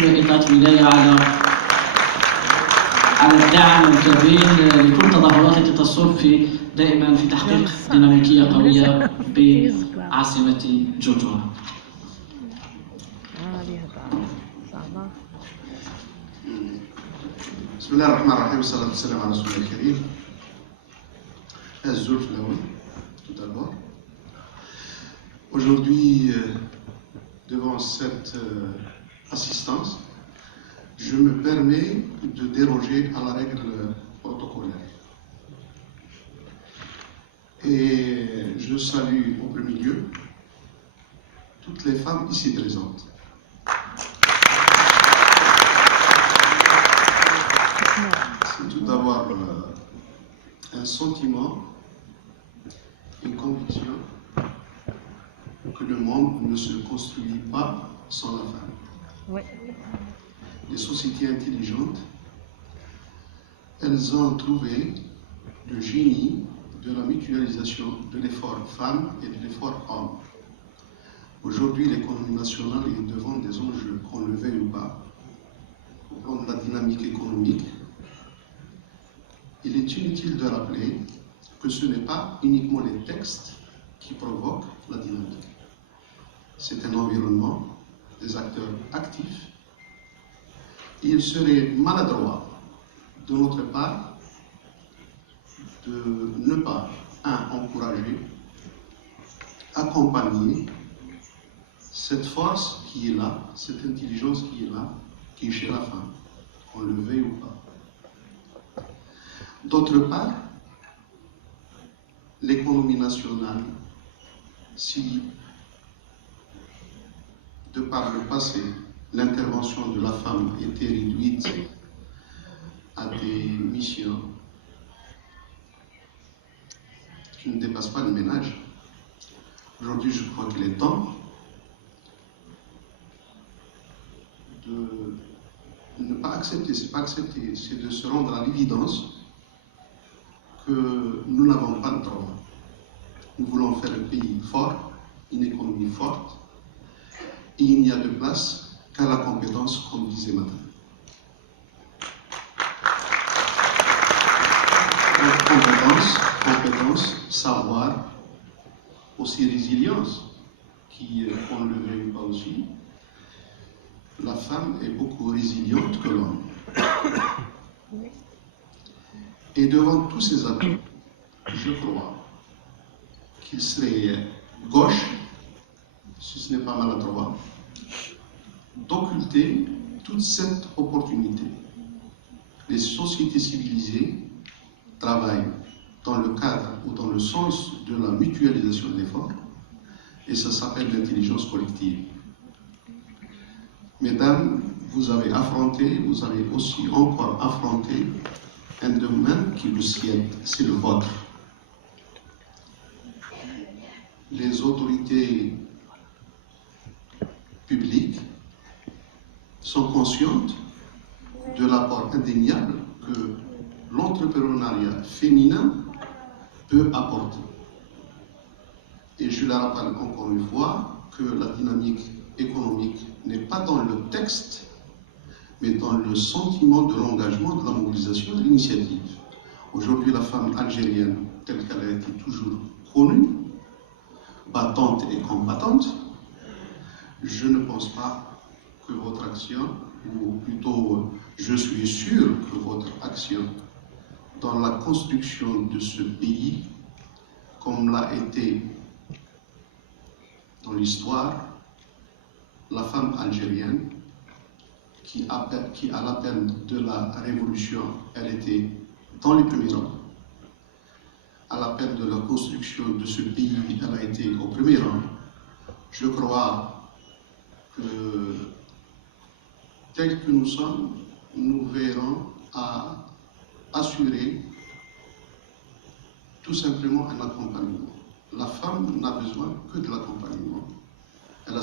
كل إطاعة ولاية على الدعم الكبير لكل تظاهرات التي تصب دائما في تحقيق ديناميكية قوية بعاصمة جورجيا. بسم الله الرحمن الرحيم والصلاة والسلام على رسول الله الكريم. الزول Flaoui, tout d'abord. Aujourd'hui, devant cette assistance, je me permets de déroger à la règle protocolaire. Et je salue au premier lieu toutes les femmes ici présentes. C'est tout d'abord un sentiment, une conviction que le monde ne se construit pas sans la femme. Oui. Les sociétés intelligentes, elles ont trouvé le génie de la mutualisation de l'effort femme et de l'effort homme. Aujourd'hui, l'économie nationale est devant des enjeux, qu'on le veuille ou pas, au plan de la dynamique économique. Il est inutile de rappeler que ce n'est pas uniquement les textes qui provoquent la dynamique. C'est un environnement, des acteurs actifs. Il serait maladroit de notre part de ne pas, encourager, accompagner cette force qui est là, cette intelligence qui est là, qui est chez la femme, qu'on le veuille ou pas. D'autre part, l'économie nationale, si de par le passé, l'intervention de la femme était réduite à des missions qui ne dépassent pas le ménage, aujourd'hui je crois qu'il est temps de ne pas accepter, c'est pas accepter, c'est de se rendre à l'évidence que nous n'avons pas le droit. Nous voulons faire un pays fort, une économie forte, et il n'y a de place qu'à la compétence, comme disait madame. Compétence, savoir, aussi résilience, qui, on ne le veuille pas aussi, la femme est beaucoup résiliente que l'homme. Et devant tous ces atouts, je crois qu'il serait gauche, si ce n'est pas maladroit, d'occulter toute cette opportunité. Les sociétés civilisées travaillent dans le cadre ou dans le sens de la mutualisation de l'effort, et ça s'appelle l'intelligence collective. Mesdames, vous avez affronté, vous avez aussi encore affronté un domaine qui vous sied, c'est le vôtre. Les autorités publiques sont conscientes de l'apport indéniable que l'entrepreneuriat féminin peut apporter. Et je le rappelle encore une fois que la dynamique économique n'est pas dans le texte, mais dans le sentiment de l'engagement, de la mobilisation, de l'initiative. Aujourd'hui, la femme algérienne, telle qu'elle a été toujours connue, battante et combattante, je ne pense pas que votre action, ou plutôt je suis sûr que votre action dans la construction de ce pays, comme l'a été dans l'histoire, la femme algérienne, qui à l'appel de la révolution, elle était dans les premiers rangs. À l'appel de la construction de ce pays, elle a été au premier rang. Je crois que, tel que nous sommes, nous verrons à assurer tout simplement un accompagnement. La femme n'a besoin que de l'accompagnement.